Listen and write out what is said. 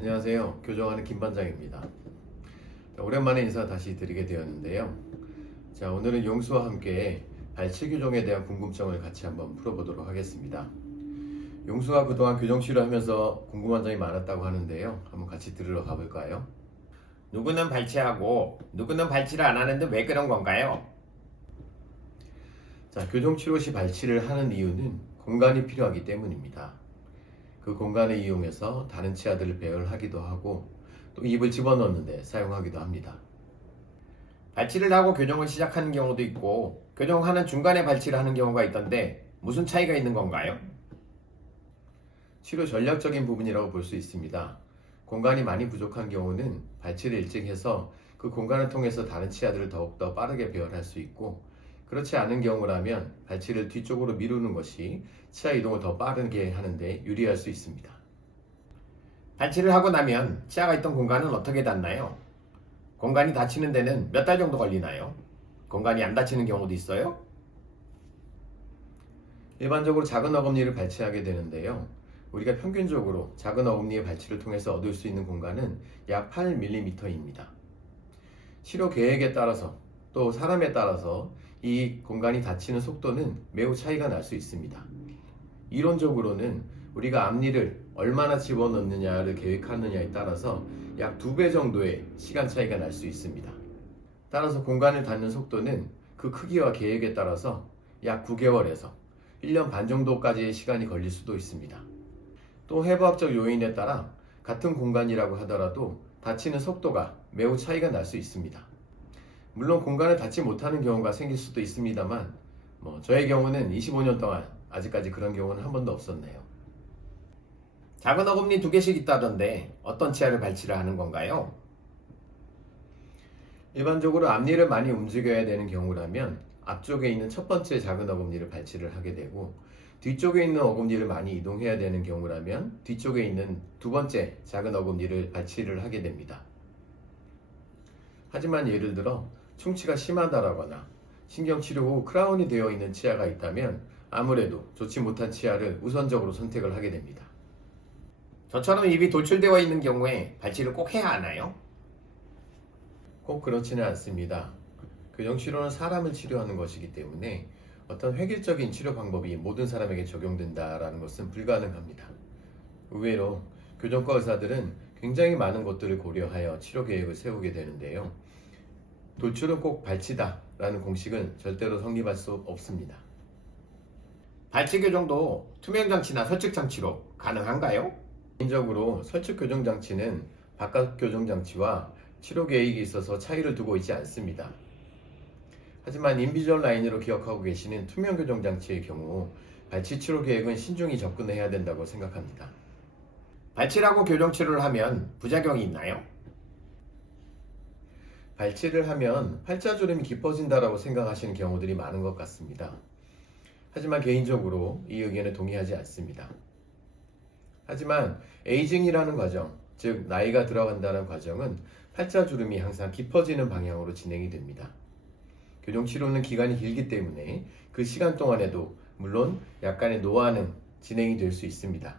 안녕하세요. 교정하는 김반장입니다. 오랜만에 인사 다시 드리게 되었는데요. 자, 오늘은 용수와 함께 발치 교정에 대한 궁금증을 같이 한번 풀어보도록 하겠습니다. 용수가 그동안 교정 치료하면서 궁금한 점이 많았다고 하는데요. 한번 같이 들으러 가볼까요? 누구는 발치하고 누구는 발치를 안 하는데 왜 그런 건가요? 자, 교정 치료 시 발치를 하는 이유는 공간이 필요하기 때문입니다. 그 공간을 이용해서 다른 치아들을 배열하기도 하고 또 입을 집어넣는데 사용하기도 합니다. 발치를 하고 교정을 시작하는 경우도 있고 교정하는 중간에 발치를 하는 경우가 있던데 무슨 차이가 있는 건가요? 치료 전략적인 부분이라고 볼 수 있습니다. 공간이 많이 부족한 경우는 발치를 일찍 해서 그 공간을 통해서 다른 치아들을 더욱더 빠르게 배열할 수 있고, 그렇지 않은 경우라면 발치를 뒤쪽으로 미루는 것이 치아 이동을 더 빠르게 하는데 유리할 수 있습니다. 발치를 하고 나면 치아가 있던 공간은 어떻게 닿나요? 공간이 닫히는 데는 몇 달 정도 걸리나요? 공간이 안 닫히는 경우도 있어요? 일반적으로 작은 어금니를 발치하게 되는데요. 우리가 평균적으로 작은 어금니의 발치를 통해서 얻을 수 있는 공간은 약 8mm입니다. 치료 계획에 따라서 또 사람에 따라서 이 공간이 닫히는 속도는 매우 차이가 날 수 있습니다. 이론적으로는 우리가 앞니를 얼마나 집어넣느냐를 계획하느냐에 따라서 약 2배 정도의 시간 차이가 날 수 있습니다. 따라서 공간을 닫는 속도는 그 크기와 계획에 따라서 약 9개월에서 1년 반 정도까지의 시간이 걸릴 수도 있습니다. 또 해부학적 요인에 따라 같은 공간이라고 하더라도 닫히는 속도가 매우 차이가 날 수 있습니다. 물론 공간을 닫지 못하는 경우가 생길 수도 있습니다만 저의 경우는 25년 동안 아직까지 그런 경우는 한 번도 없었네요. 작은 어금니 2개씩 있다던데 어떤 치아를 발치를 하는 건가요? 일반적으로 앞니를 많이 움직여야 되는 경우라면 앞쪽에 있는 첫 번째 작은 어금니를 발치를 하게 되고, 뒤쪽에 있는 어금니를 많이 이동해야 되는 경우라면 뒤쪽에 있는 두 번째 작은 어금니를 발치를 하게 됩니다. 하지만 예를 들어 충치가 심하다거나 신경치료 후 크라운이 되어 있는 치아가 있다면 아무래도 좋지 못한 치아를 우선적으로 선택을 하게 됩니다. 저처럼 입이 돌출되어 있는 경우에 발치를 꼭 해야 하나요? 꼭 그렇지는 않습니다. 교정치료는 사람을 치료하는 것이기 때문에 어떤 획일적인 치료 방법이 모든 사람에게 적용된다라는 것은 불가능합니다. 의외로 교정과 의사들은 굉장히 많은 것들을 고려하여 치료 계획을 세우게 되는데요. 돌출은 꼭 발치다 라는 공식은 절대로 성립할 수 없습니다. 발치 교정도 투명장치나 설측장치로 가능한가요? 개인적으로 설치 교정장치는 바깥 교정장치와 치료 계획이 있어서 차이를 두고 있지 않습니다. 하지만 인비주얼 라인으로 기억하고 계시는 투명 교정장치의 경우 발치 치료 계획은 신중히 접근해야 된다고 생각합니다. 발치를 하고 교정 치료를 하면 부작용이 있나요? 발치를 하면 팔자주름이 깊어진다라고 생각하시는 경우들이 많은 것 같습니다. 하지만 개인적으로 이 의견에 동의하지 않습니다. 하지만 에이징이라는 과정, 즉 나이가 들어간다는 과정은 팔자주름이 항상 깊어지는 방향으로 진행이 됩니다. 교정치료는 기간이 길기 때문에 그 시간 동안에도 물론 약간의 노화는 진행이 될 수 있습니다.